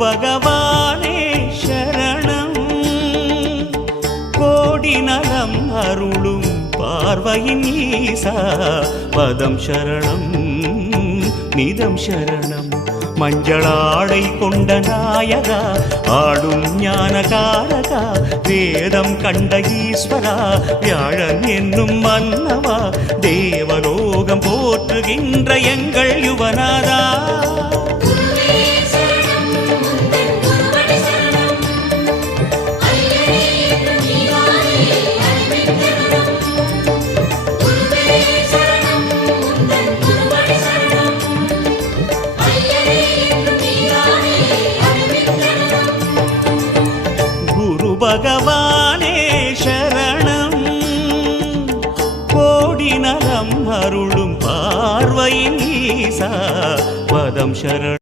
பகவானே சரணம். கோடி நலம் அருளும் பார்வையின் ஈசா பதம் சரணம் நிதம் சரணம். மஞ்சளாடை கொண்ட நாயகா ஆடும் ஞானகாரகா வேதம் கண்ட ஈஸ்வரா வியாழன் என்னும் மன்னவா தேவலோகம் போற்றுகின்ற எங்கள் யுவனாதா. பகவானே சரணம். கோடி நலம் அருளும் பார்வையின் ஈசா பதம் சரணம்